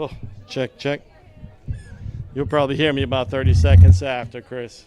Oh, check, check. You'll probably hear me about 30 seconds after, Chris.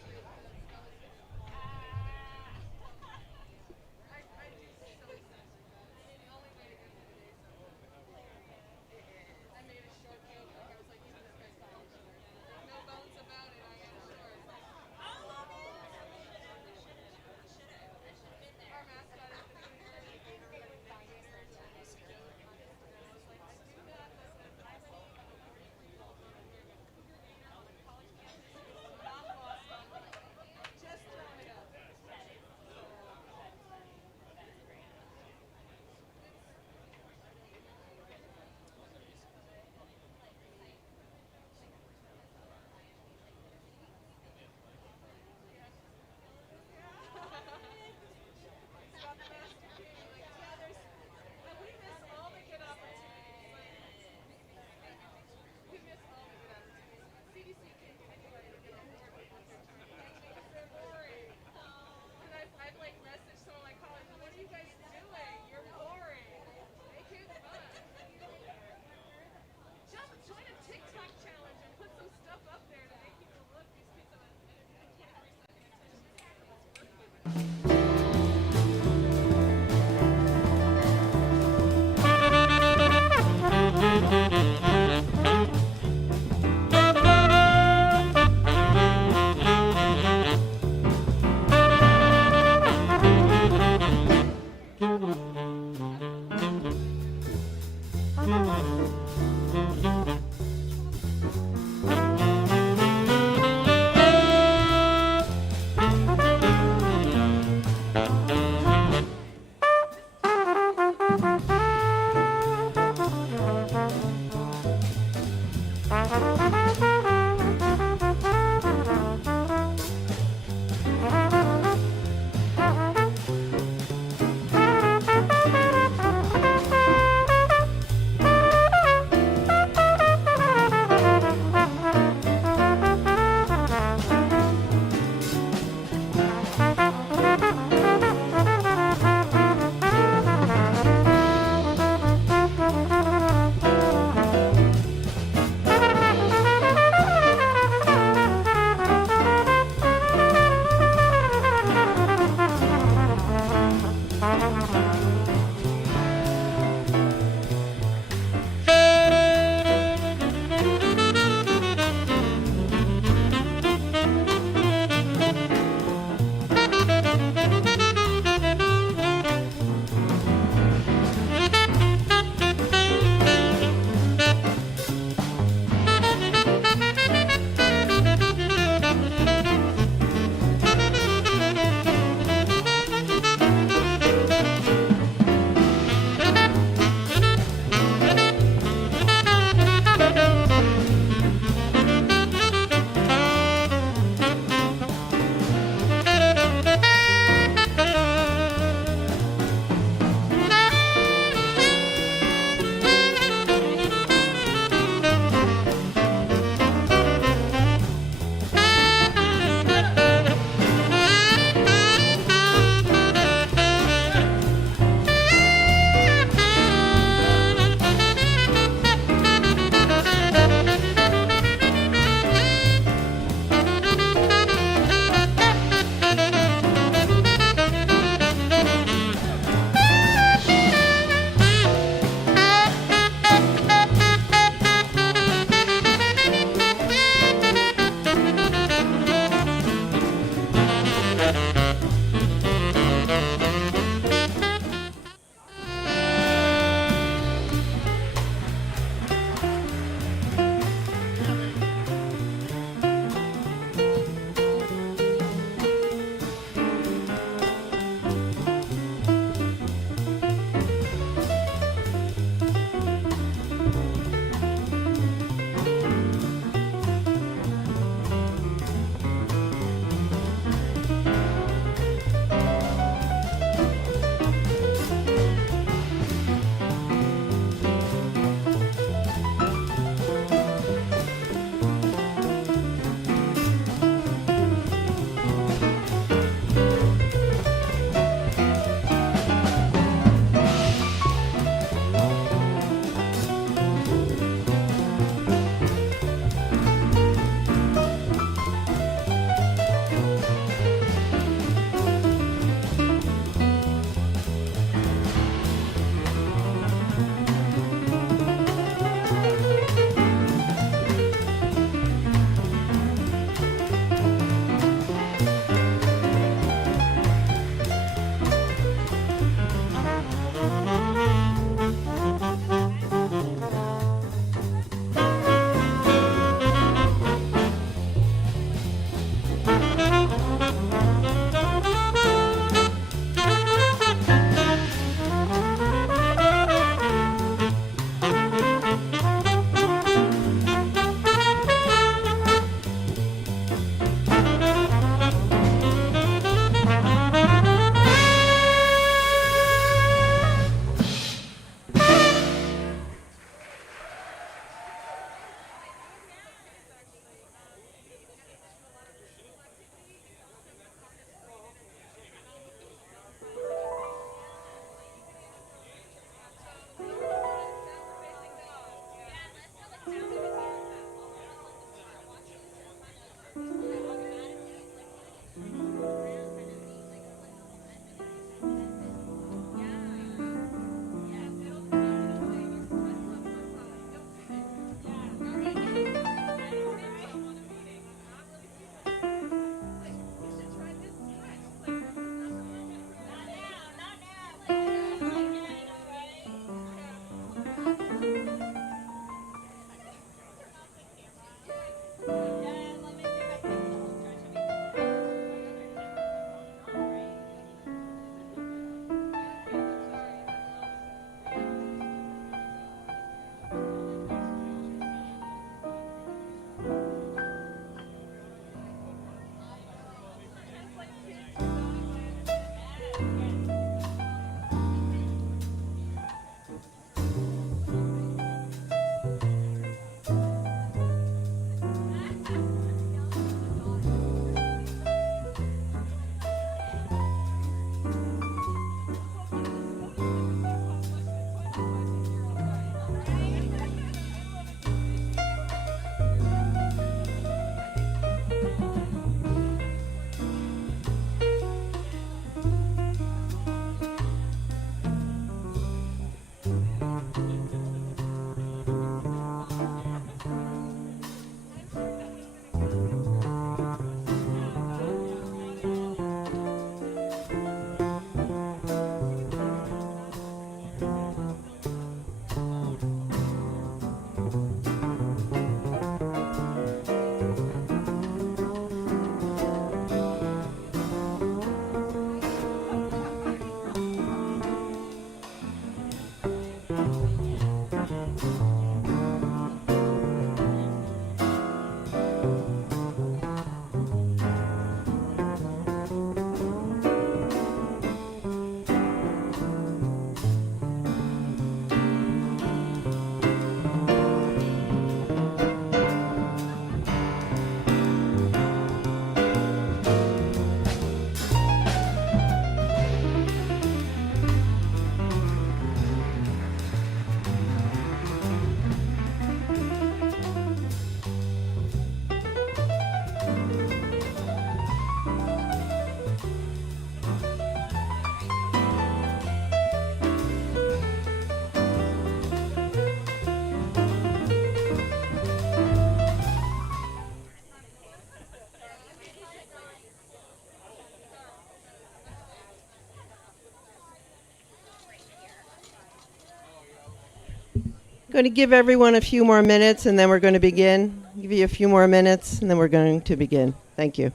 Going to give everyone a few more minutes and then we're going to begin. Give you a few more minutes and then we're going to begin. Thank you.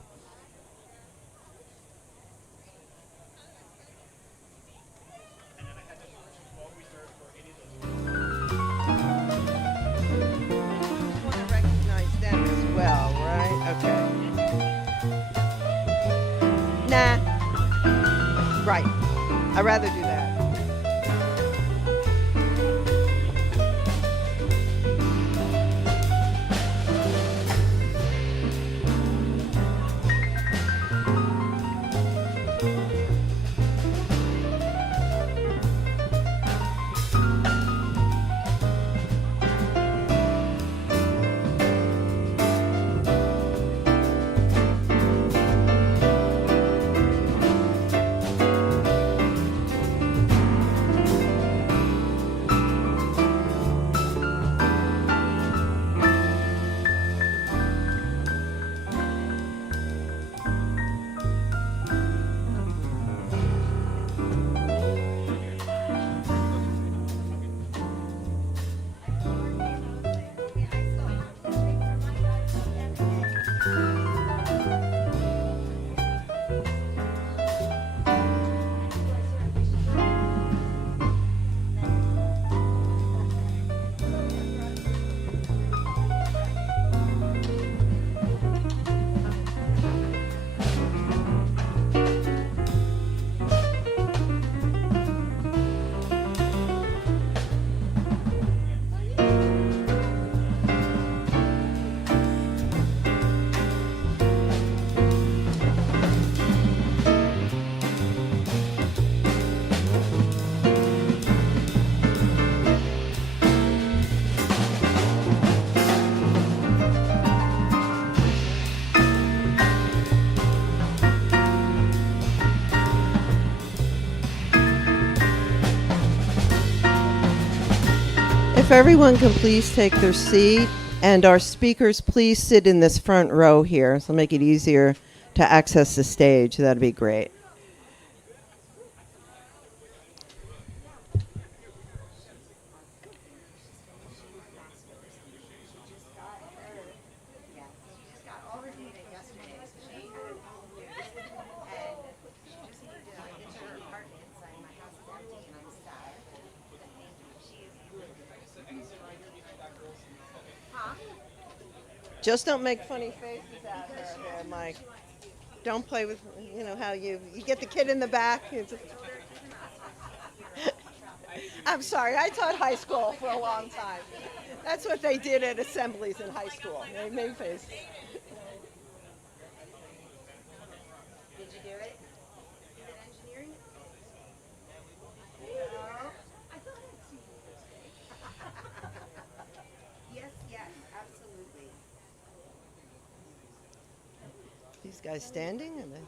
Recognize them as well, right? Okay. Nah. Right. I'd rather do that. If everyone can please take their seat, and our speakers please sit in this front row here, so make it easier to access the stage. That'd be great. Just don't make funny faces at her there, Mike. Don't play with, you know, how you get the kid in the back. I'm sorry, I taught high school for a long time. That's what they did at assemblies in high school. They made faces. Did you do it? Is it engineering? No. I thought I'd seen you. Yes, absolutely. These guys standing? And then,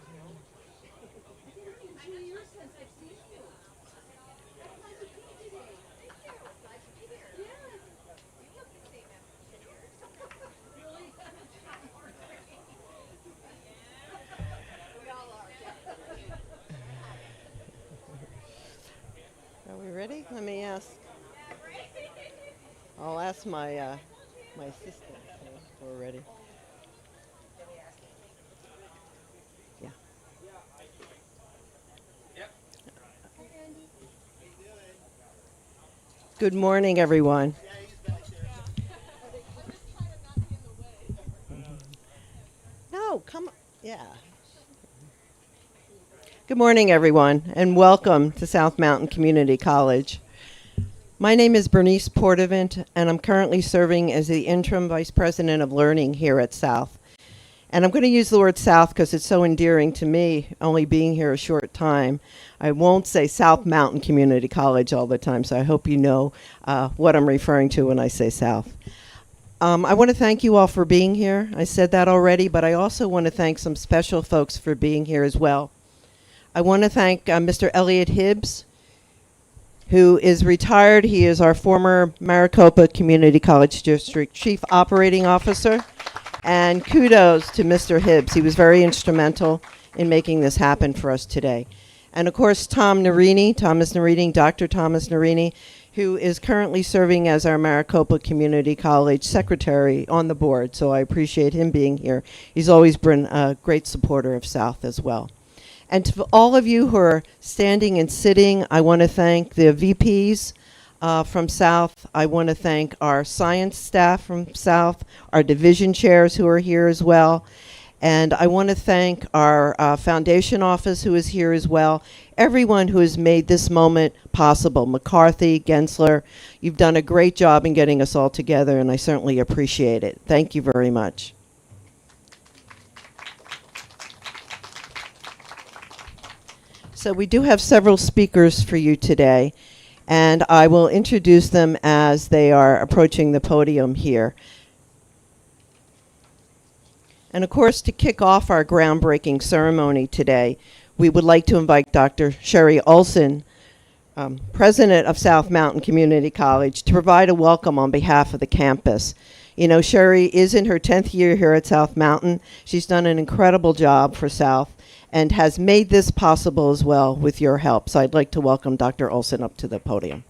are we ready? Let me ask. I'll ask my my assistant if we're ready. Yeah. Good morning, everyone. No, come on. Yeah. Good morning, everyone, and welcome to South Mountain Community College. My name is Bernice Portavant, and I'm currently serving as the interim vice president of learning here at South. And I'm going to use the word South because it's so endearing to me, only being here a short time. I won't say South Mountain Community College all the time, so I hope you know what I'm referring to when I say South. I want to thank you all for being here. I said that already, but I also want to thank some special folks for being here as well. I want to thank Mr. Elliot Hibbs, who is retired. He is our former Maricopa Community College District Chief Operating Officer. And kudos to Mr. Hibbs. He was very instrumental in making this happen for us today. And of course, Thomas Narini, Dr. Thomas Narini. who is currently serving as our Maricopa Community College secretary on the board. So I appreciate him being here. He's always been a great supporter of South as well. And to all of you who are standing and sitting, I want to thank the VPs from South. I want to thank our science staff from South, our division chairs who are here as well. And I want to thank our foundation office who is here as well. Everyone who has made this moment possible. McCarthy, Gensler, you've done a great job in getting us all together, and I certainly appreciate it. Thank you very much. So we do have several speakers for you today, and I will introduce them as they are approaching the podium here. And of course, to kick off our groundbreaking ceremony today, we would like to invite Dr. Sherry Olsen, president of South Mountain Community College, to provide a welcome on behalf of the campus. You know, Sherry is in her 10th year here at South Mountain. She's done an incredible job for South and has made this possible as well with your help. So I'd like to welcome Dr. Olsen up to the podium.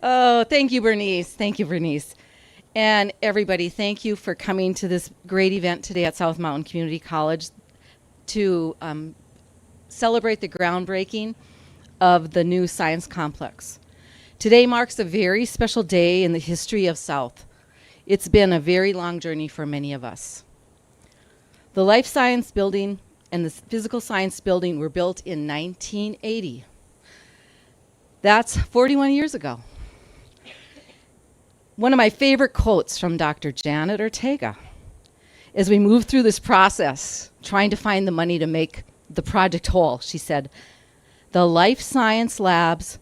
Oh, thank you, Bernice. Thank you, Bernice. And everybody, thank you for coming to this great event today at South Mountain Community College to celebrate the groundbreaking of the new science complex. Today marks a very special day in the history of South. It's been a very long journey for many of us. The Life Science Building and the Physical Science Building were built in 1980. That's 41 years ago. One of my favorite quotes from Dr. Janet Ortega, as we moved through this process, trying to find the money to make the project whole, she said, the science labs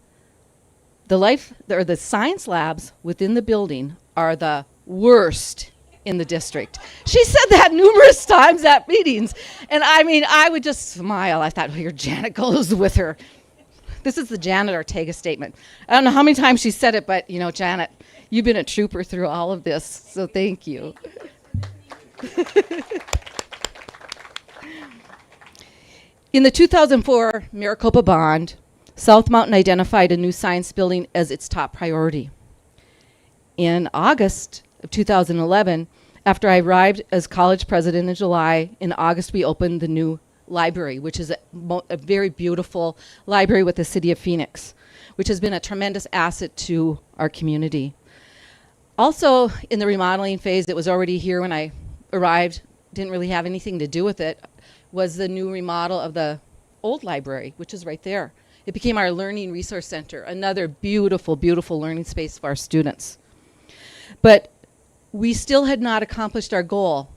within the building are the worst in the district. She said that numerous times at meetings. And I mean, I would just smile. I thought, well, your Janet goes with her. This is the Janet Ortega statement. I don't know how many times she said it, but you know, Janet, you've been a trooper through all of this, so thank you. In the 2004 Maricopa Bond, South Mountain identified a new science building as its top priority. In August of 2011, after I arrived as college president in July, in August we opened the new library, which is a very beautiful library with the city of Phoenix, which has been a tremendous asset to our community. Also, in the remodeling phase, it was already here when I arrived, didn't really have anything to do with it, was the new remodel of the old library, which is right there. It became our learning resource center, another beautiful, beautiful learning space for our students. But we still had not accomplished our goal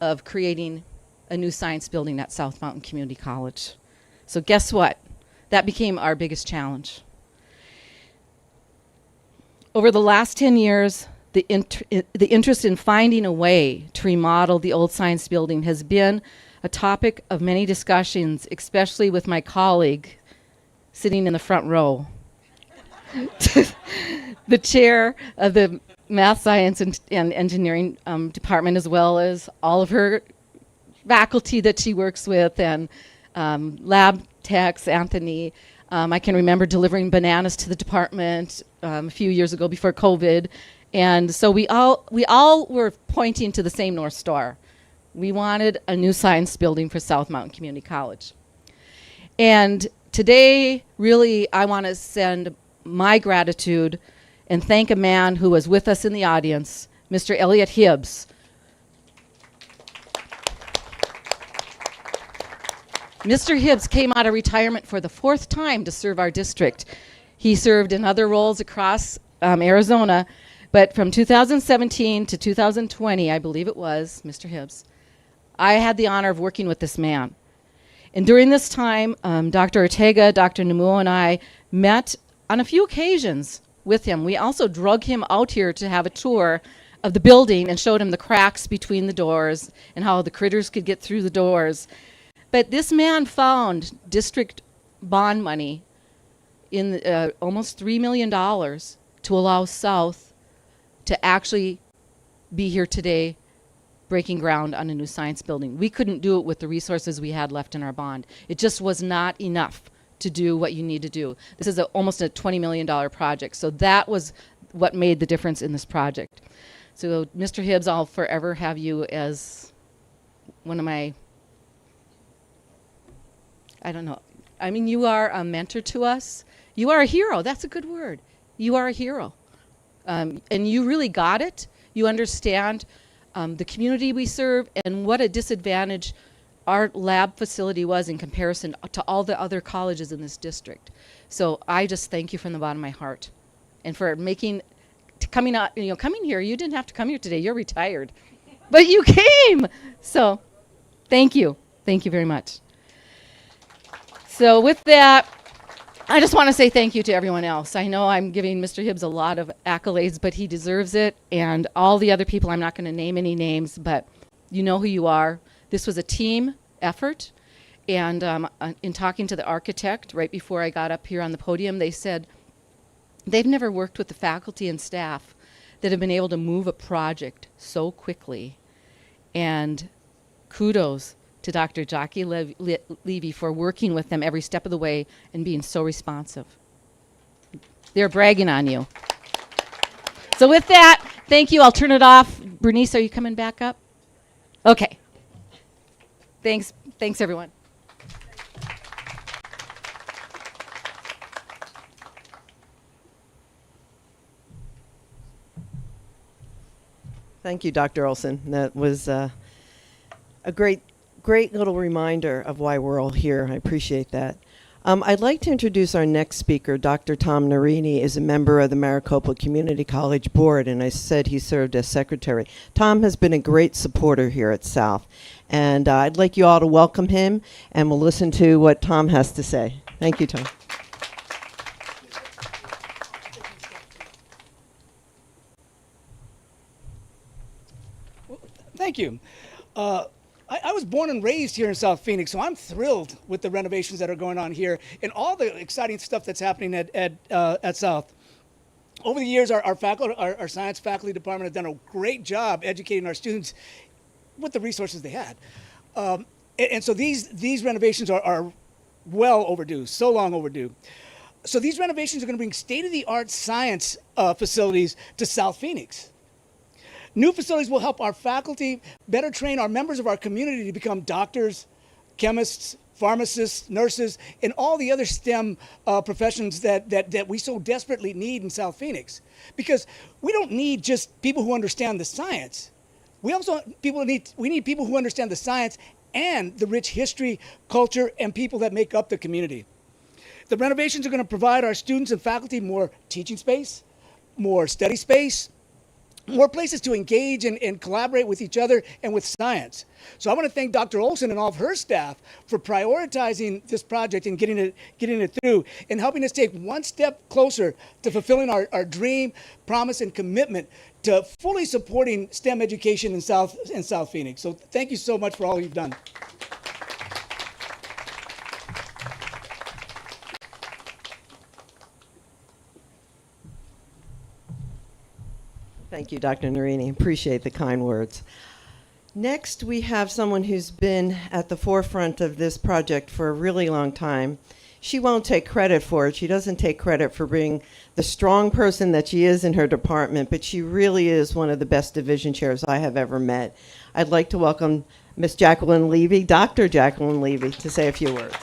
of creating a new science building at South Mountain Community College. So guess what? That became our biggest challenge. Over the last 10 years, the interest in finding a way to remodel the old science building has been a topic of many discussions, especially with my colleague sitting in the front row, the chair of the math, science, and engineering department, as well as all of her faculty that she works with, and lab techs, Anthony. I can remember delivering bananas to the department a few years ago before COVID. And so we all were pointing to the same North Star. We wanted a new science building for South Mountain Community College. And today, really, I want to send my gratitude and thank a man who was with us in the audience, Mr. Elliot Hibbs. Mr. Hibbs came out of retirement for the 4th time to serve our district. He served in other roles across Arizona, but from 2017 to 2020, I believe it was, Mr. Hibbs, I had the honor of working with this man. And during this time, Dr. Ortega, Dr. Namuo, and I met on a few occasions with him. We also drug him out here to have a tour of the building and showed him the cracks between the doors and how the critters could get through the doors. But this man found district bond money in almost $3 million to allow South to actually be here today breaking ground on a new science building. We couldn't do it with the resources we had left in our bond. It just was not enough to do what you need to do. This is almost a $20 million project. So that was what made the difference in this project. So Mr. Hibbs, I'll forever have you as one of my, I don't know. I mean, you are a mentor to us. You are a hero. That's a good word. You are a hero. And you really got it. You understand the community we serve and what a disadvantage our lab facility was in comparison to all the other colleges in this district. So I just thank you from the bottom of my heart. And for coming here. You didn't have to come here today. You're retired. But you came. So thank you. Thank you very much. So with that, I just want to say thank you to everyone else. I know I'm giving Mr. Hibbs a lot of accolades, but he deserves it. And all the other people, I'm not going to name any names, but you know who you are. This was a team effort. And in talking to the architect right before I got up here on the podium, they said they've never worked with the faculty and staff that have been able to move a project so quickly. And kudos to Dr. Jackie Levy for working with them every step of the way and being so responsive. They're bragging on you. So with that, thank you. I'll turn it off. Bernice, are you coming back up? Okay. Thanks, everyone. Thank you, Dr. Olsen. That was a great little reminder of why we're all here. I appreciate that. I'd like to introduce our next speaker. Dr. Tom Narini is a member of the Maricopa Community College Board, and I said he served as secretary. Tom has been a great supporter here at South, and I'd like you all to welcome him, and we'll listen to what Tom has to say. Thank you, Tom. Thank you. I was born and raised here in South Phoenix, so I'm thrilled with the renovations that are going on here and all the exciting stuff that's happening at South. Over the years, our science faculty department has done a great job educating our students with the resources they had. And so these renovations are well overdue, so long overdue. So these renovations are going to bring state-of-the-art science facilities to South Phoenix. New facilities will help our faculty better train our members of our community to become doctors, chemists, pharmacists, nurses, and all the other STEM professions that we so desperately need in South Phoenix. Because we don't need just people who understand the science. We need people who understand the science and the rich history, culture, and people that make up the community. The renovations are going to provide our students and faculty more teaching space, more study space, more places to engage and collaborate with each other and with science. So I want to thank Dr. Olsen and all of her staff for prioritizing this project and getting it through and helping us take one step closer to fulfilling our dream, promise, and commitment to fully supporting STEM education in South Phoenix. So thank you so much for all you've done. Thank you, Dr. Narini. Appreciate the kind words. Next, we have someone who's been at the forefront of this project for a really long time. She won't take credit for it. She doesn't take credit for being the strong person that she is in her department, but she really is one of the best division chairs I have ever met. I'd like to welcome Miss Jacqueline Levy, Dr. Jacqueline Levy, to say a few words.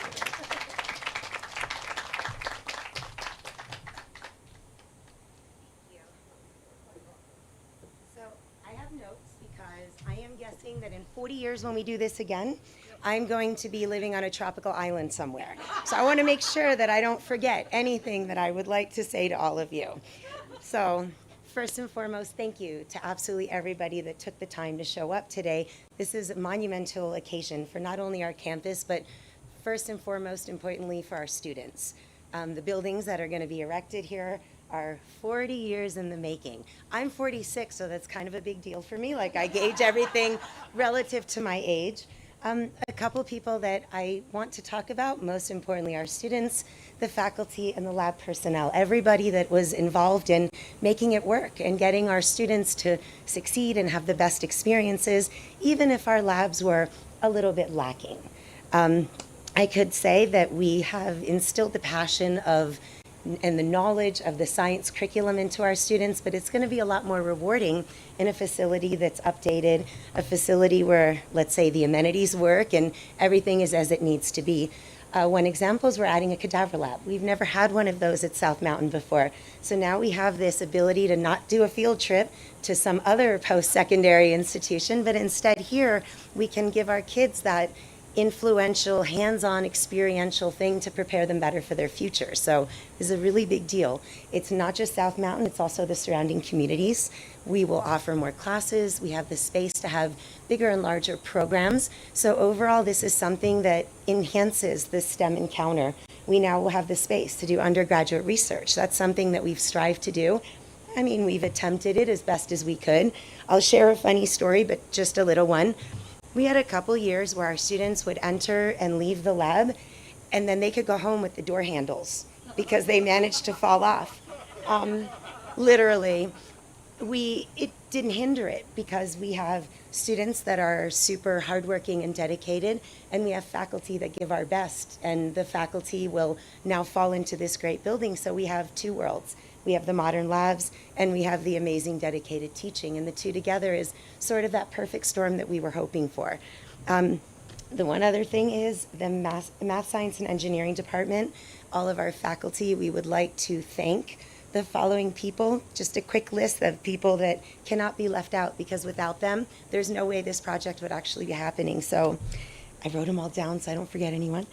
I have notes because I am guessing that in 40 years when we do this again, I'm going to be living on a tropical island somewhere. So I want to make sure that I don't forget anything that I would like to say to all of you. So first and foremost, thank you to absolutely everybody that took the time to show up today. This is a monumental occasion for not only our campus, but first and foremost, importantly, for our students. The buildings that are going to be erected here are 40 years in the making. I'm 46, so that's kind of a big deal for me. Like, I gauge everything relative to my age. A couple people that I want to talk about, most importantly, our students, the faculty, and the lab personnel. Everybody that was involved in making it work and getting our students to succeed and have the best experiences, even if our labs were a little bit lacking. I could say that we have instilled the passion of and the knowledge of the science curriculum into our students, but it's going to be a lot more rewarding in a facility that's updated, a facility where, let's say, the amenities work and everything is as it needs to be. One example is we're adding a cadaver lab. We've never had one of those at South Mountain before. So now we have this ability to not do a field trip to some other post-secondary institution, but instead here we can give our kids that influential, hands-on, experiential thing to prepare them better for their future. So this is a really big deal. It's not just South Mountain, it's also the surrounding communities. We will offer more classes. We have the space to have bigger and larger programs. So overall, this is something that enhances the STEM encounter. We now will have the space to do undergraduate research. That's something that we've strived to do. I mean, we've attempted it as best as we could. I'll share a funny story, but just a little one. We had a couple years where our students would enter and leave the lab, and then they could go home with the door handles because they managed to fall off. Literally, it didn't hinder it because we have students that are super hardworking and dedicated, and we have faculty that give our best, and the faculty will now fall into this great building. So we have two worlds. We have the modern labs, and we have the amazing dedicated teaching, and the two together is sort of that perfect storm that we were hoping for. The one other thing is the math, science, and engineering department. All of our faculty, we would like to thank the following people. Just a quick list of people that cannot be left out, because without them, there's no way this project would actually be happening. So I wrote them all down so I don't forget anyone.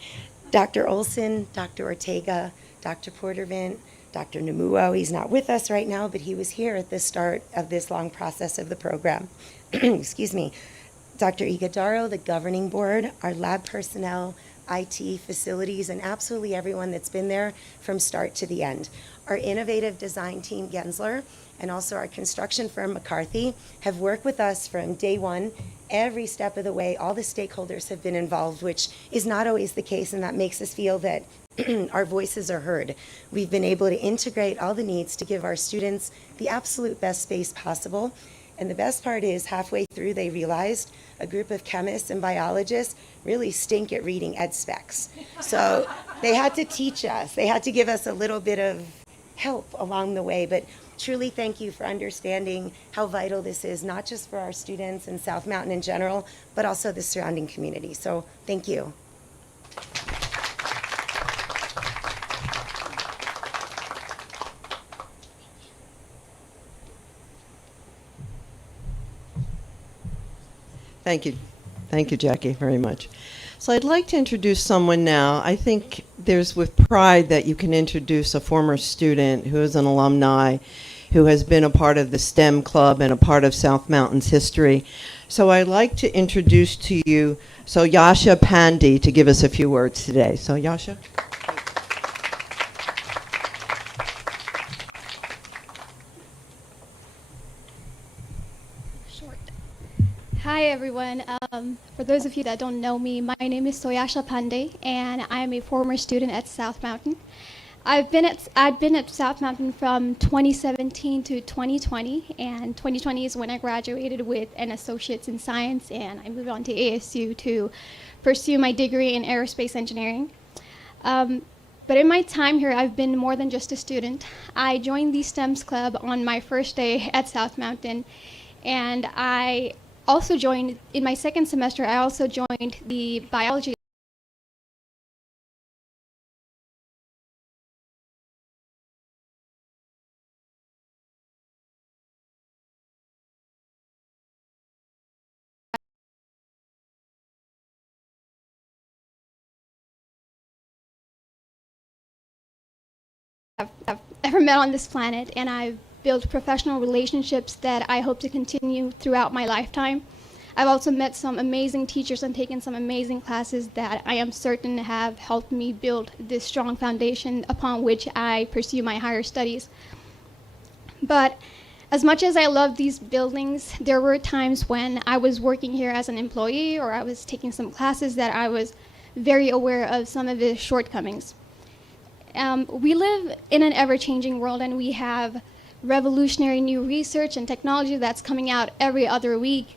Dr. Olsen, Dr. Ortega, Dr. Portervint, Dr. Namuo, he's not with us right now, but he was here at the start of this long process of the program. Excuse me. Dr. Igadaro, the governing board, our lab personnel, IT, facilities, and absolutely everyone that's been there from start to the end. Our innovative design team, Gensler, and also our construction firm, Mccarthy, have worked with us from day one. Every step of the way, all the stakeholders have been involved, which is not always the case, and that makes us feel that our voices are heard. We've been able to integrate all the needs to give our students the absolute best space possible. And the best part is, halfway through, they realized a group of chemists and biologists really stink at reading ed specs. So they had to teach us. They had to give us a little bit of help along the way. But truly, thank you for understanding how vital this is, not just for our students and South Mountain in general, but also the surrounding community. So thank you. Thank you. Thank you, Jackie, very much. So I'd like to introduce someone now. I think there's with pride that you can introduce a former student who is an alumni, who has been a part of the STEM Club and a part of South Mountain's history. So I'd like to introduce to you Yasha Pandey to give us a few words today. So Yasha. Hi everyone. For those of you that don't know me, my name is Soyasha Pandey, and I am a former student at South Mountain. I've been at South Mountain from 2017 to 2020, and 2020 is when I graduated with an associate's in science, and I moved on to ASU to pursue my degree in aerospace engineering. But in my time here, I've been more than just a student. I joined the STEMS Club on my first day at South Mountain, and I also joined, in my second semester, I also joined the biology I've ever met on this planet, and I've built professional relationships that I hope to continue throughout my lifetime. I've also met some amazing teachers and taken some amazing classes that I am certain have helped me build this strong foundation upon which I pursue my higher studies. But As much as I love these buildings, there were times when I was working here as an employee or I was taking some classes that I was very aware of some of the shortcomings. We live in an ever-changing world, and we have revolutionary new research and technology that's coming out every other week.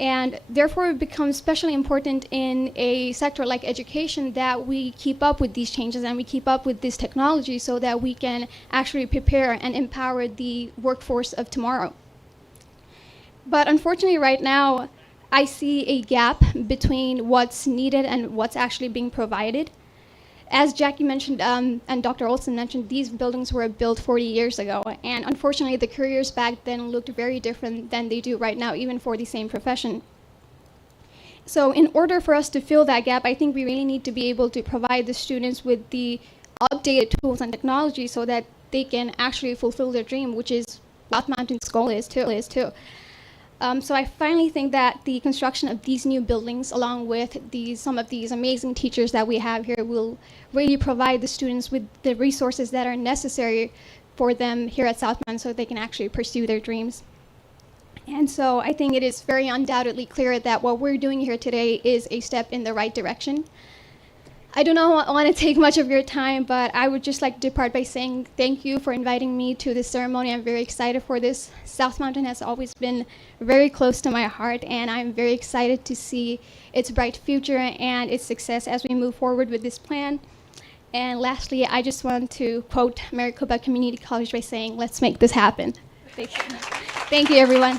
And therefore, it becomes especially important in a sector like education that we keep up with these changes and we keep up with this technology so that we can actually prepare and empower the workforce of tomorrow. But unfortunately, right now, I see a gap between what's needed and what's actually being provided. As Jackie mentioned, and Dr. Olsen mentioned, these buildings were built 40 years ago, and unfortunately the careers back then looked very different than they do right now, even for the same profession. So in order for us to fill that gap, I think we really need to be able to provide the students with the updated tools and technology so that they can actually fulfill their dream, which is South Mountain's goal is too. So I finally think that the construction of these new buildings, along with some of these amazing teachers that we have here, will really provide the students with the resources that are necessary for them here at South Mountain so they can actually pursue their dreams. And so I think it is very undoubtedly clear that what we're doing here today is a step in the right direction. I do not want to take much of your time, but I would just like to depart by saying thank you for inviting me to this ceremony. I'm very excited for this. South Mountain has always been very close to my heart, and I'm very excited to see its bright future and its success as we move forward with this plan. And lastly, I just want to quote Maricopa Community College by saying, let's make this happen. Thank you. Thank you, everyone.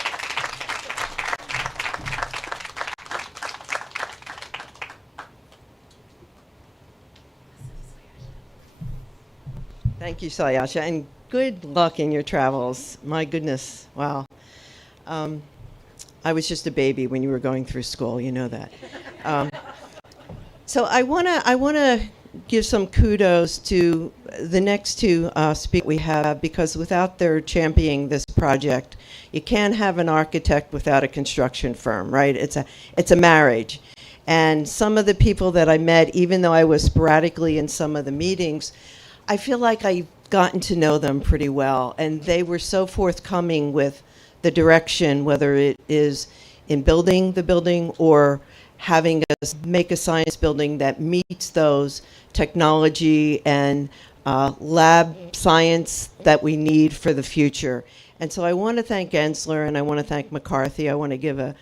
Thank you, Sayasha, and good luck in your travels. My goodness, wow. I was just a baby when you were going through school, you know that. So I wanna give some kudos to the next two speakers we have, because without their championing this project, you can't have an architect without a construction firm, right? It's a marriage. And some of the people that I met, even though I was sporadically in some of the meetings, I feel like I've gotten to know them pretty well, and they were so forthcoming with the direction, whether it is in building the building or having us make a science building that meets those technology and lab science that we need for the future. And so I want to thank Gensler and I want to thank McCarthy. I want to give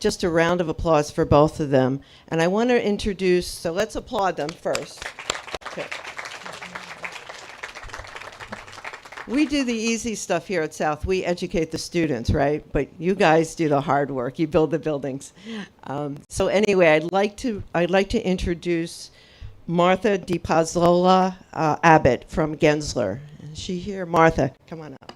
just a round of applause for both of them. And I want to introduce, so let's applaud them first. Okay. We do the easy stuff here at South. We educate the students, right? But you guys do the hard work. You build the buildings. So anyway, I'd like to introduce Martha DiPazzola Abbott from Gensler. Is she here? Martha, come on up.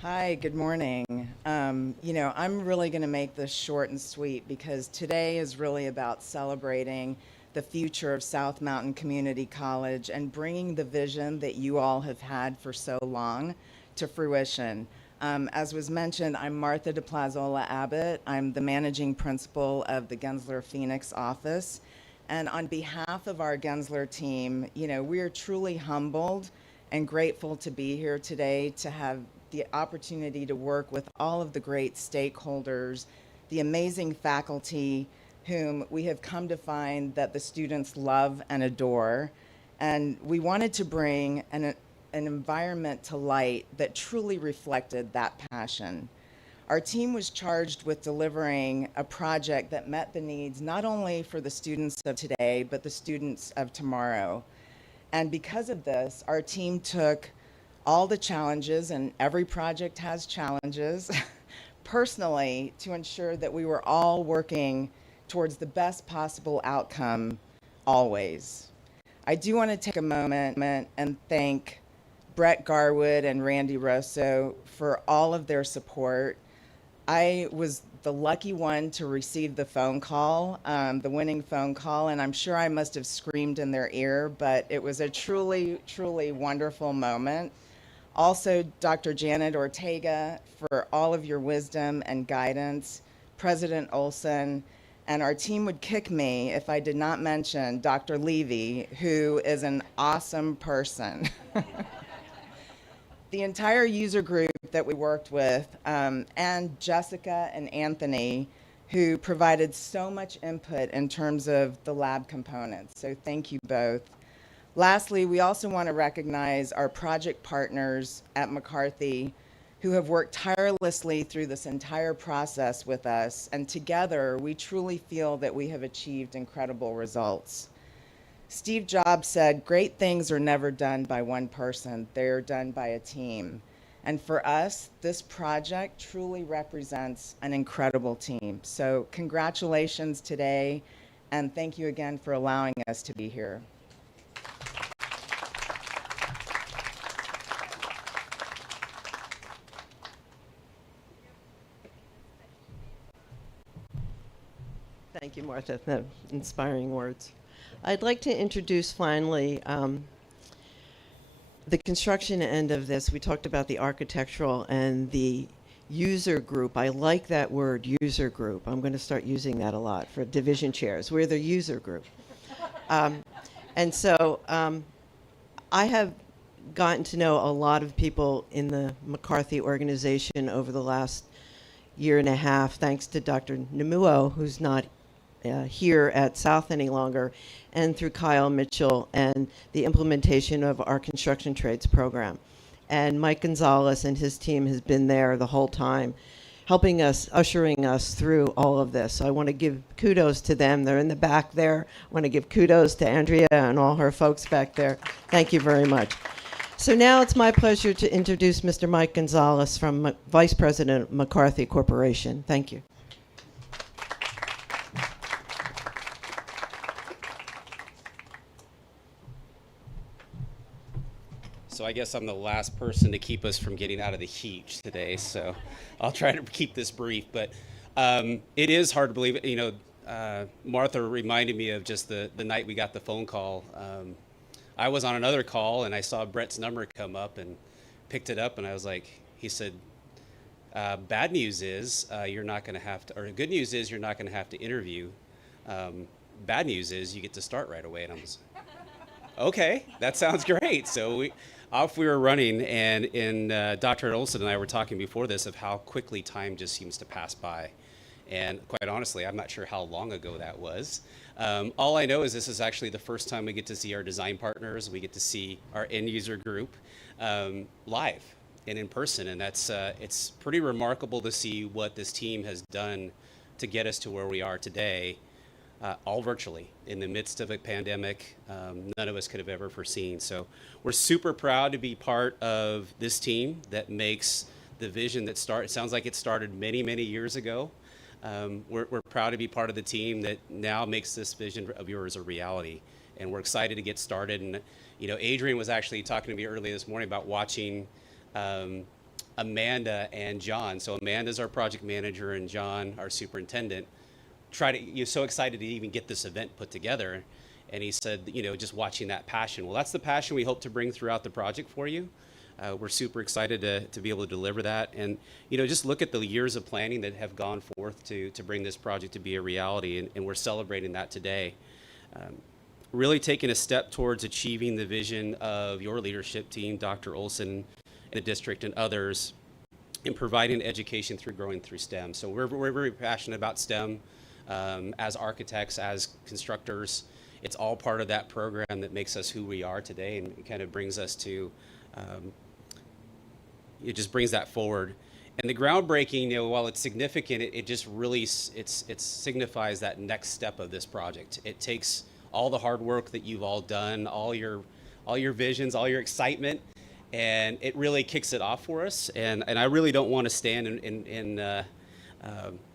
Hi, good morning. I'm really going to make this short and sweet because today is really about celebrating the future of South Mountain Community College and bringing the vision that you all have had for so long to fruition. As was mentioned, I'm Martha DiPazzola Abbott. I'm the managing principal of the Gensler Phoenix office. And on behalf of our Gensler team, we are truly humbled and grateful to be here today to have the opportunity to work with all of the great stakeholders, the amazing faculty whom we have come to find that the students love and adore. And we wanted to bring an environment to light that truly reflected that passion. Our team was charged with delivering a project that met the needs not only for the students of today, but the students of tomorrow. And because of this, our team took all the challenges, and every project has challenges, personally, to ensure that we were all working towards the best possible outcome always. I do want to take a moment and thank Brett Garwood and Randy Rosso for all of their support. I was the lucky one to receive the phone call, the winning phone call, and I'm sure I must have screamed in their ear, but it was a truly, truly wonderful moment. Also, Dr. Janet Ortega for all of your wisdom and guidance, President Olsen, And our team would kick me if I did not mention Dr. Levy, who is an awesome person. The entire user group that we worked with, and Jessica and Anthony, who provided so much input in terms of the lab components. So thank you both. Lastly, we also want to recognize our project partners at McCarthy who have worked tirelessly through this entire process with us, and together we truly feel that we have achieved incredible results. Steve Jobs said, "Great things are never done by one person, they're done by a team." And for us, this project truly represents an incredible team. So congratulations today, and thank you again for allowing us to be here. Thank you, Martha, for the inspiring words. I'd like to introduce finally the construction end of this. We talked about the architectural and the user group. I like that word, user group. I'm going to start using that a lot for division chairs. We're the user group. And so I have gotten to know a lot of people in the McCarthy organization over the last year and a half, thanks to Dr. Nemuo, who's not here at South any longer, and through Kyle Mitchell and the implementation of our construction trades program. And Mike Gonzalez and his team has been there the whole time, helping us, ushering us through all of this. So I want to give kudos to them. They're in the back there. I want to give kudos to Andrea and all her folks back there. Thank you very much. So now it's my pleasure to introduce Mr. Mike Gonzalez from Vice President of McCarthy Corporation. Thank you. So I guess I'm the last person to keep us from getting out of the heat today, so I'll try to keep this brief. But it is hard to believe. You know, Martha reminded me of just the night we got the phone call. I was on another call, and I saw Brett's number come up and picked it up, and I was like, he said, bad news is you're not going to have to, or good news is you're not going to have to interview. Bad news is you get to start right away. And I was, okay, that sounds great. So off we were running, and Dr. Olsen and I were talking before this of how quickly time just seems to pass by. And quite honestly, I'm not sure how long ago that was. All I know is this is actually the first time we get to see our design partners. We get to see our end user group live and in person. And that's it's pretty remarkable to see what this team has done to get us to where we are today. All virtually in the midst of a pandemic none of us could have ever foreseen. So we're super proud to be part of this team that makes the vision that it sounds like it started many, many years ago. We're proud to be part of the team that now makes this vision of yours a reality. And we're excited to get started. And, you know, Adrian was actually talking to me earlier this morning about watching Amanda and John. So Amanda's our project manager and John, our superintendent, you're so excited to even get this event put together. And he said, you know, just watching that passion. Well, that's the passion we hope to bring throughout the project for you. We're super excited to be able to deliver that. And, you know, just look at the years of planning that have gone forth to bring this project to be a reality. And we're celebrating that today. Really taking a step towards achieving the vision of your leadership team, Dr. Olsen, and the district and others, in providing education through growing through STEM. So we're very passionate about STEM. As architects, as constructors, it's all part of that program that makes us who we are today, and it kind of brings us to, it just brings that forward. And the groundbreaking, you know, while it's significant, it just really, it signifies that next step of this project. It takes all the hard work that you've all done, all your visions, all your excitement, and it really kicks it off for us. And I really don't want to stand and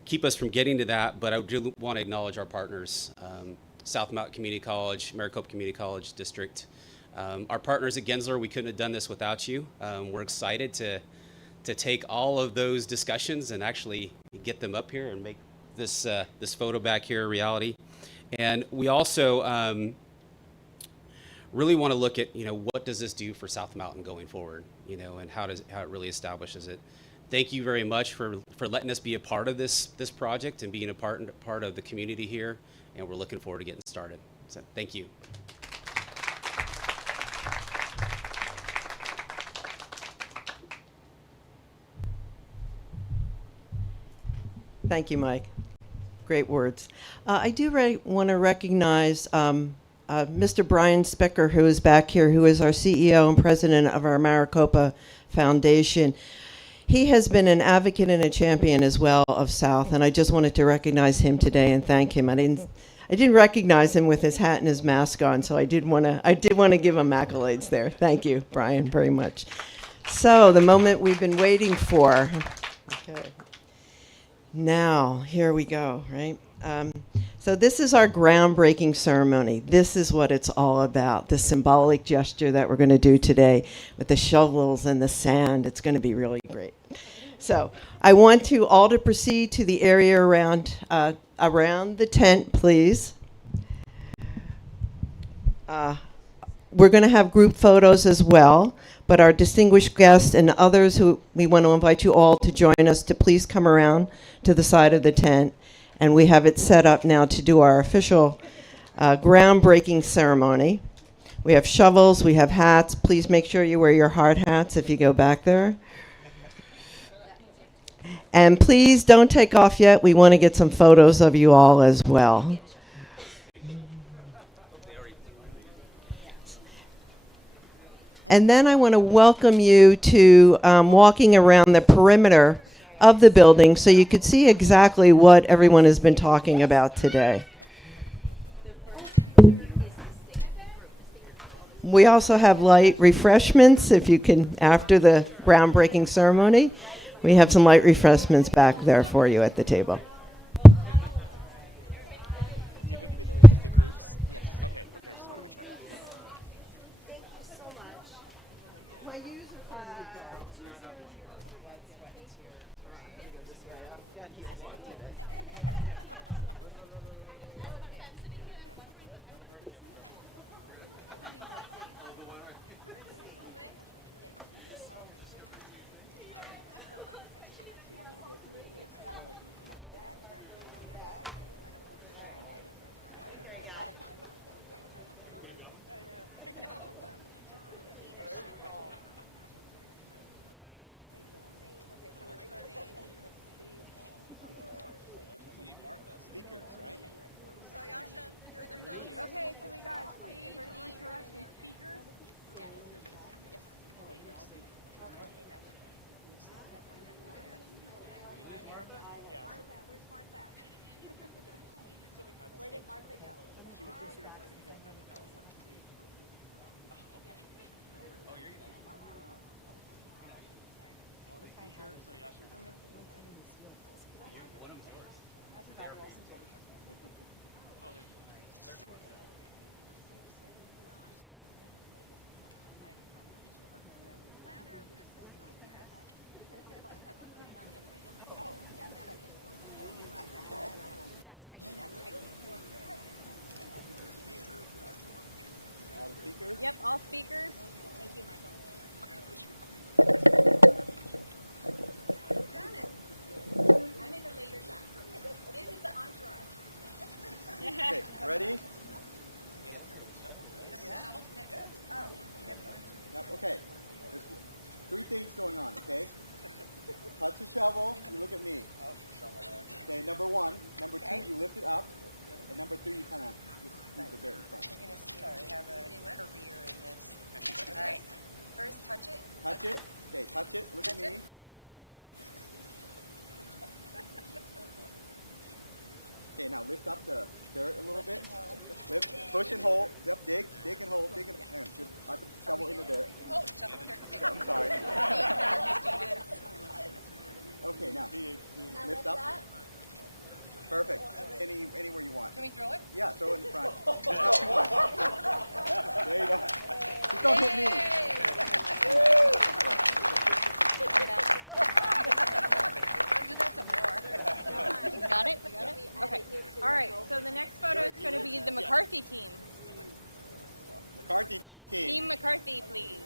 keep us from getting to that, but I do want to acknowledge our partners, South Mountain Community College, Maricopa Community College District. Our partners at Gensler, we couldn't have done this without you. We're excited to take all of those discussions and actually get them up here and make this photo back here a reality. And we also really want to look at, you know, what does this do for South Mountain going forward, you know, and how it really establishes it. thank you very much for letting us be a part of this project and being a part of the community here. And we're looking forward to getting started. So thank you. Thank you, Mike. Great words. I do want to recognize Mr. Brian Spicker, who is back here, who is our CEO and president of our Maricopa Foundation. He has been an advocate and a champion as well of South, and I just wanted to recognize him today and thank him. I didn't recognize him with his hat and his mask on, so I did want to give him accolades there. Thank you, Brian, very much. So the moment we've been waiting for. Okay. Now, here we go, right? So this is our groundbreaking ceremony. This is what it's all about, the symbolic gesture that we're going to do today with the shovels and the sand. It's going to be really great. So I want you all to proceed to the area around the tent, please. We're going to have group photos as well, but our distinguished guests and others who we want to invite you all to join us to please come around to the side of the tent. And we have it set up now to do our official groundbreaking ceremony. We have shovels, we have hats. Please make sure you wear your hard hats if you go back there. And please don't take off yet. We want to get some photos of you all as well. And then I want to welcome you to walking around the perimeter of the building so you could see exactly what everyone has been talking about today. We also have light refreshments if you can, after the groundbreaking ceremony. We have some light refreshments back there for you at the table. Okay, so we got stage, interaction, speakers. Yes. Yes. Where's Martha? Where did Martha go? She was just here. Oh, you're gonna. Oh, the speaker. So Yasha. One of them's yours. That's a better one. Oh, there's. Speakers? Yep, all speakers. Thank you, Michael. Janet. I need a later shot. This is the entourage. Okay, ready? Yep, okay. There's three things going on, okay? Touch the shovel, you look at me. Okay, number one. Number two, you lift it up. And number three, you kind of move the bear in front. You're going to see I have a career in this. All right. First, touch it. Touch it. Okay, touch it. Look at me. Okay, now lift up the dirt a little bit. Lift, push and hold. Yep, dig and hold. Dig and hang on, just put the shovel in the dirt. Oh, shovel dirt. Okay, I'm sorry. Okay, now lift up. Perfect. Anywhere you want. Can we throw it? Yeah, throw it in front. Just not too much. There you go. Just don't hit me. Do that some more. Got it? You got it? Okay. All right. So the next photo is going to be the McCarthy team. McCarthy team. Team McCarthy, please.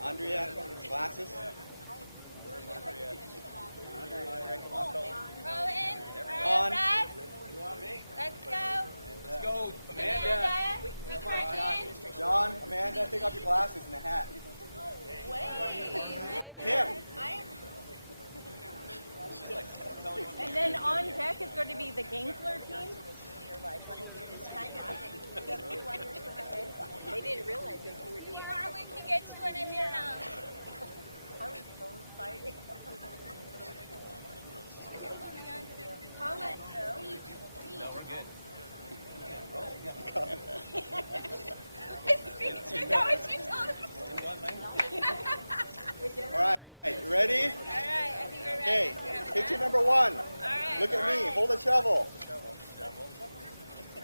Andrea, glasses. On. Let's go. Let's go, Amanda. John, Amanda, take off your glasses and the hat. Wait. Him. And then on deck is going to be the Gensler team. They didn't realize that you were doing it. We can get you in here now. I was so excited. Colin. No, we're good. You know what you told me. All right, ready? All right, I think we're ready. Okay, picture number one. All right. Look at me, hold a shovel.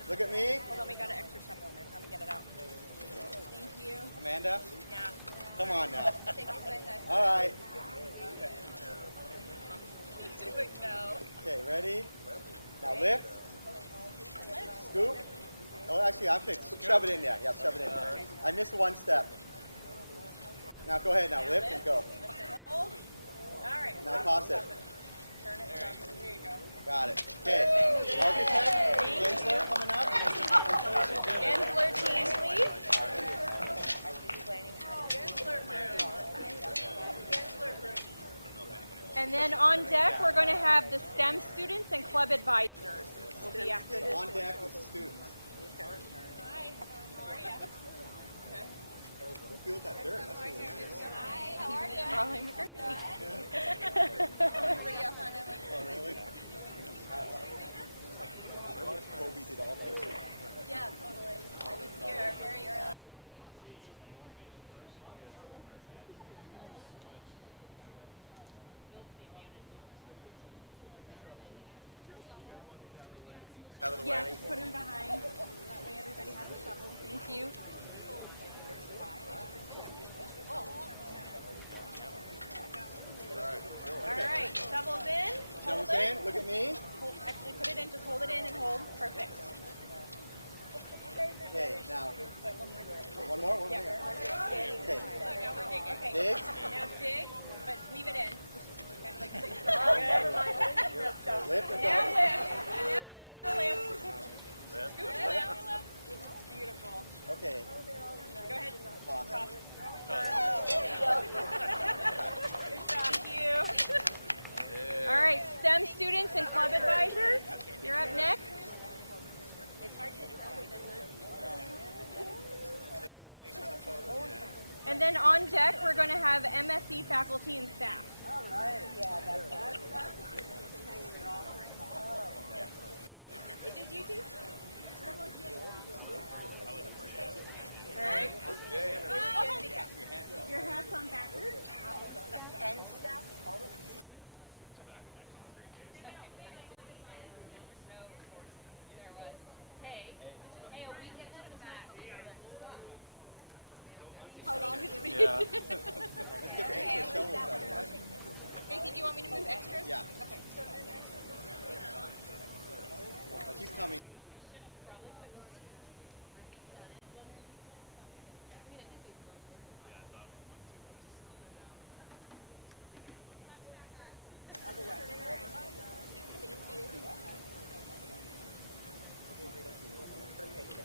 Look at me. Hold on, we got an extra shovel in there. Let me get it out. Thank you. Amanda, Yeah. come on now. Take your side. All right. No. Okay, ready? Now lift. Scoop. Oh, actually, I'm going to shove it in there. Yeah, shove it in. I missed one step. Now go ahead. Now lift and go. Hold. All right. Now toss it. Turn it. There you go. Got it. Okay. Architect, Gensler coming up. Gensler team, please. And then on deck, we're going to have the STEM students and club advisors. Will be after this. On deck is the students. Hi. How are you? Don't feel that dirt. That's really nice. Hi. How are you? Probably Mccarthy. Oh, really? Kobe did all this. Yeah, totally. I was here very early. Yeah, just put him behind. That way everybody has a shovel. Thank you. All right, shovels in. Shovels hold it. in. Look at me. Actually, put it in. Just hold it in and hold. Perfect. Okay, now. One more? One more? Yeah. Okay. Okay. Dig. Now dig, but leave it in. Kind of like dig. Lift and Now go. lift. Now lift. Scoop it down. Beautiful. Okay. Go ahead. Toss. Toss. Thank you. All right, STEM students and club advisors, you're up next. And then on deck, we're going to have MSc faculty and staff. All right. Yeah, that's Is this YouTube? All right. Your hat's on backwards. And stuff. How long it's been? Yeah. Let's get the extra shovels out. Casey, do you want me to move extras? Yeah. Okay. But she's coming.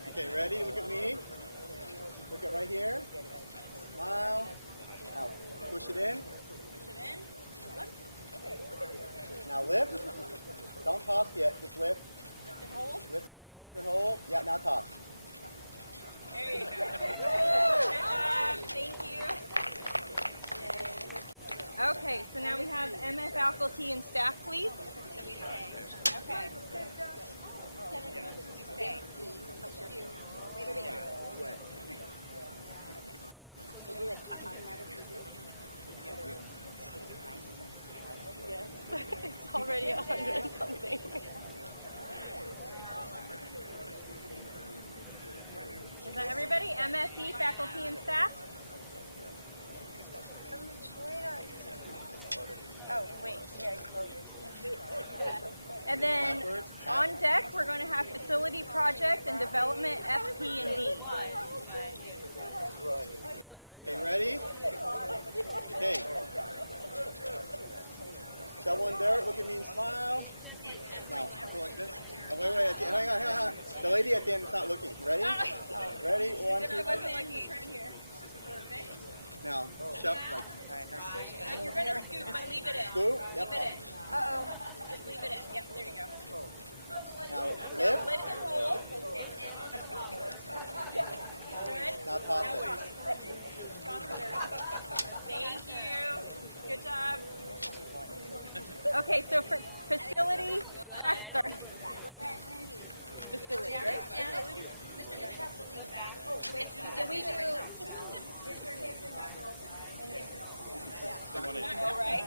Okay, ready? Look at me. Look at right here. Smile. Now push it in. Now lift. Don't toss yet. Just lift. Lift and hold. Lift and hold. Yeah, now toss. There you go. Thank you. Okay, so now we have MS faculty and staff, please. Okay. Yes, it's already 100 something. Is that everybody? MSc faculty and staff? Oh, wait. Yeah, and then on deck, we're going to have facility project and development FP and D. Okay, ready? Okay. Shovel in dirt, look at me and smile. Now, go like this. Oh, wait, hang on. The lady at the end is not looking. Ready? Ready? 1, 2, 3. Now, shove like. Like you're gonna scoop, but leave it in. Scoop? Yep. Leave it in. Uh-oh. Just leave it in. Yep, there you go. Now, Now lift. lift and hold. Good. Now toss it. Toss it. Thank you. Good job. Okay, so for facility, sorry. Facility, right? Did we do? All right.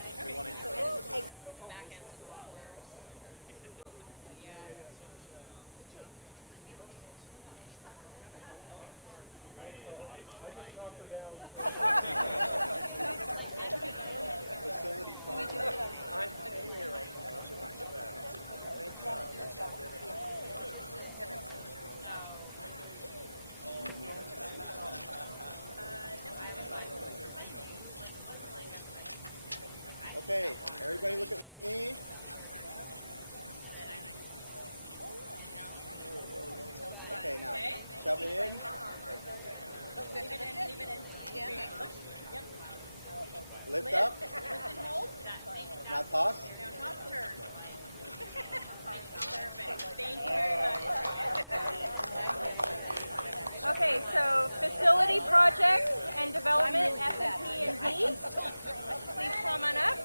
Okay, everybody look at me. Okay, now shove it in. Leave it in. Yeah. Lift up. Lift and hold. Now toss. Now toss, turn. Perfect. Thank you very much. Okay, so facility project and development, SMCC. Please come on up.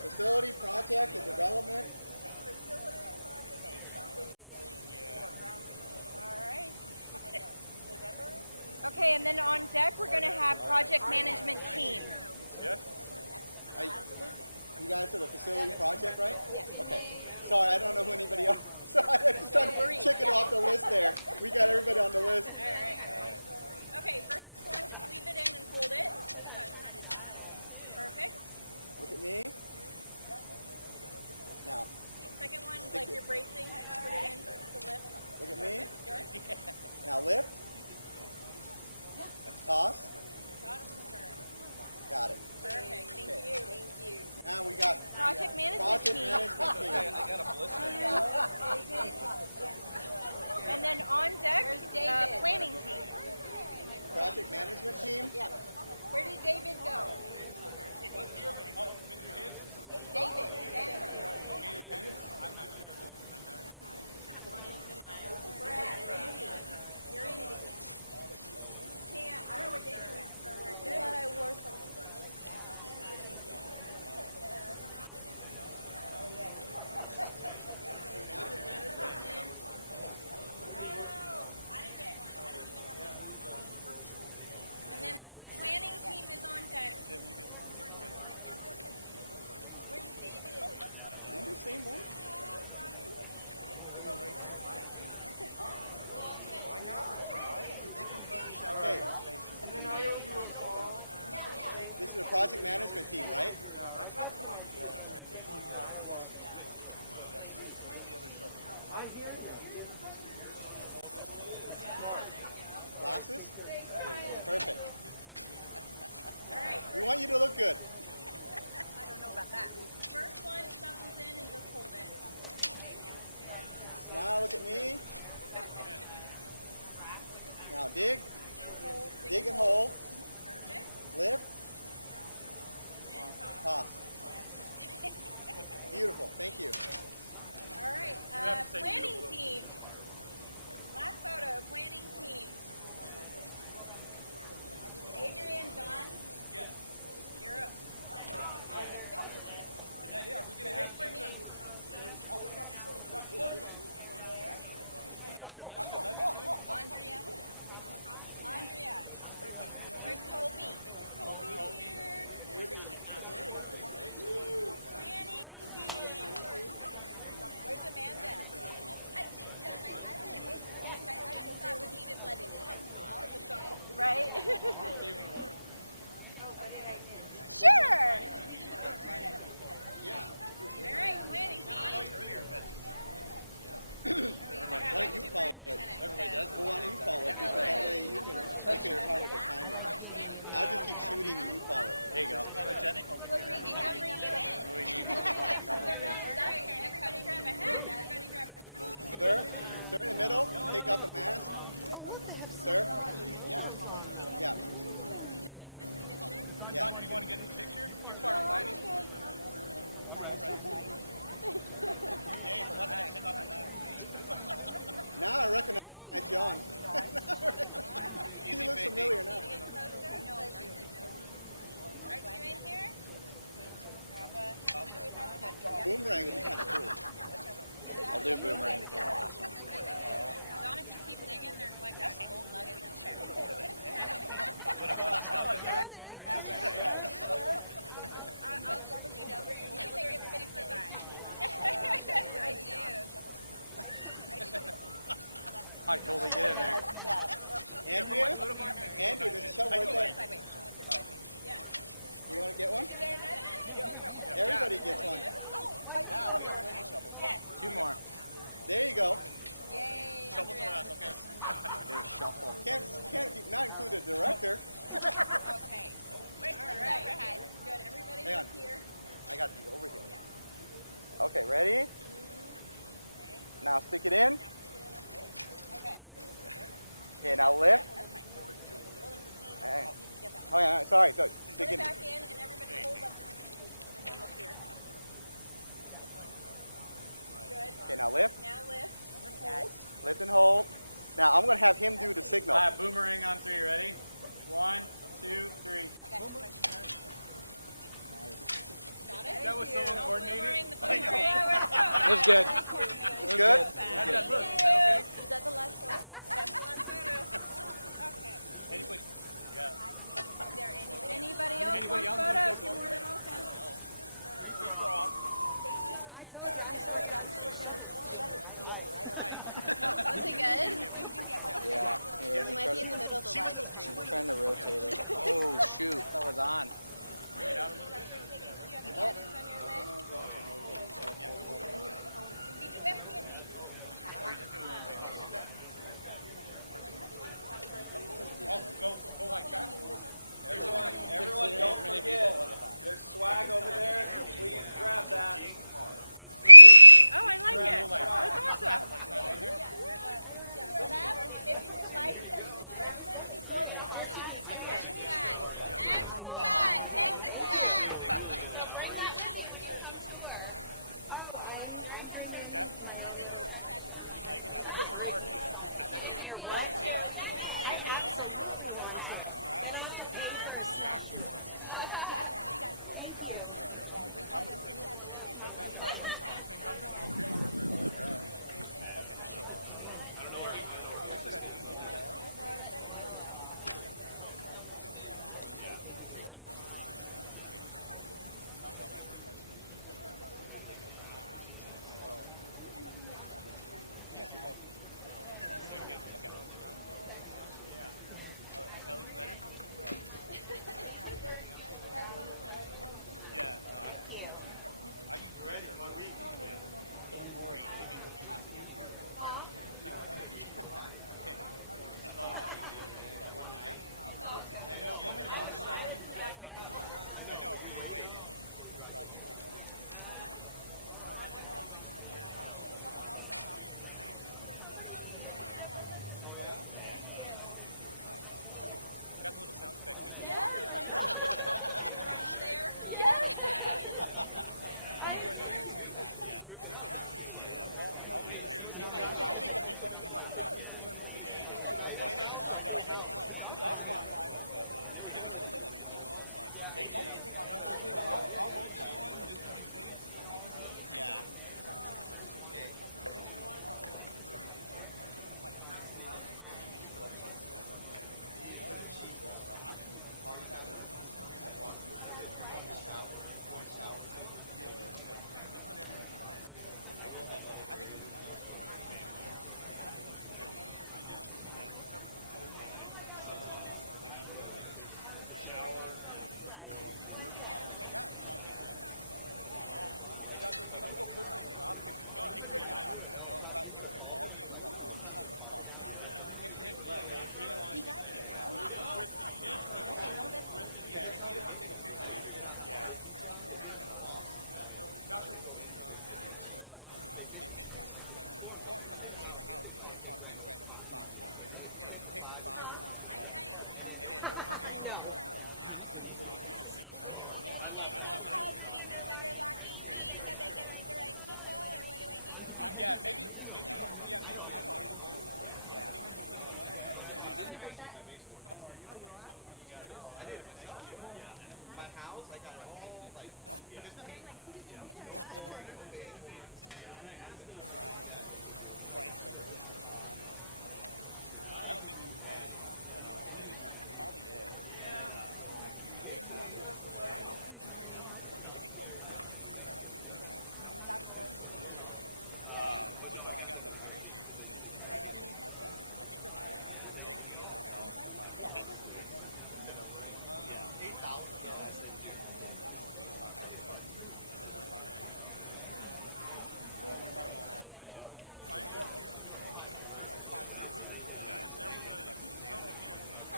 Facility project and development. Okay, and then on deck we're going to have project management team. You guys are the facility project, right? Yes. Okay. Sorry, I don't know who anybody else. Sorry, I'm just trying to check it off the list there. We got everybody on the list. All right. Okay, first one, just leave it in and hold it. Perfect. Look at me. Now. Second one, like you're bracing, put it in to lift. Look at me. Good. Now lift. Toss. Toss and turn. Got it. Perfect. Thank you. Thank you. Now we got project management project team. management team. I got a blister. And then on deck, planning team. Project management team. Yep. Where did David go? David. You're in it again. Can't. I don't know where David went. I wore something. And then planning team is on deck. Where's David? Did you see one? Why not? They can another shower. Okay. And then I owe you a call. This is the project management team, right? Glasses? Perfect. All right. We want you to look good. I don't know about that. First one shuffles in and just hold it. Smile, look at me. Now dig. Now hold. Dig and hold. Perfect. Lift. And toss. Toss. Beautiful. Thank you. All right. Planning team. Last photo. Planning team. Adrian, Don? Yes. You're up. Is that it? Are we going to have Bernice. Andrea? Andrea. Where's Colby? Colby's here. Planning team. Where's Amanda? I think so. I thought we needed letting in. Right? Sure. All right, planning team. Why don't you follow it? Everybody does. Well, why don't you follow it? Because that way you can take it or how setting over We'll bring you in. We'll bring you from the round stuff here, and everybody grab a hat. Everybody grab a hat. Sir, sir in the middle, take out the mask. Sir? Yeah. Yeah. Do you want to get in the picture? You're part of the planning. Now I recognize John. He looks familiar now. Are you in here? Boomerang would be kind of cool. I'll do boomerang for the last one. Don, if you keep digging, there's like a gold nugget in the chair. I'll just lean over you. You can everybody for that. I do. Hi, Colby, get in there. Andrew, there's a shovel right there. You want to get one? Everybody gets one. Two more. There you go. Yay. Shovels for us, okay. There's shuffle. Can't not include the director. Okay. Where's the overhead? Good. Everybody Hang on. here. I got these over here. Okay, ready? Now stick it in. Okay, now lift. Hey. Oh yeah, sorry. Stick Put it it back in, and everybody hold up. And then look here. Good. Okay, now lift. Now lift. Hold. Lift and hold. Now I'm gonna have him do the signal. All right, boomerang on 3. Ready? 1, 2, 3. That was so uncoordinated. It was good. It's good? Is that the last photo? That's the last photo. Okay. Anybody? Yeah. Is there anybody else Anybody want else photos? want You're more than welcome. Free for all. Was it good? Yeah. You might be in the middle of the live stream. Trying to rotate it. Oh, shoot. That was on. Go like that. Everyone don't forget, there's swag over there, so please grab that. Oh, I like it. That's awesome. Take the flag. Got the little sound effect too. Yes, I know. Right there. Yes.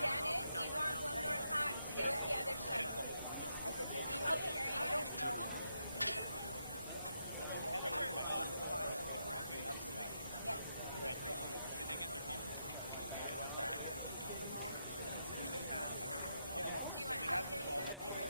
Janet, do you want one more pack to go with the other stuff? Do you help carry it? Do you want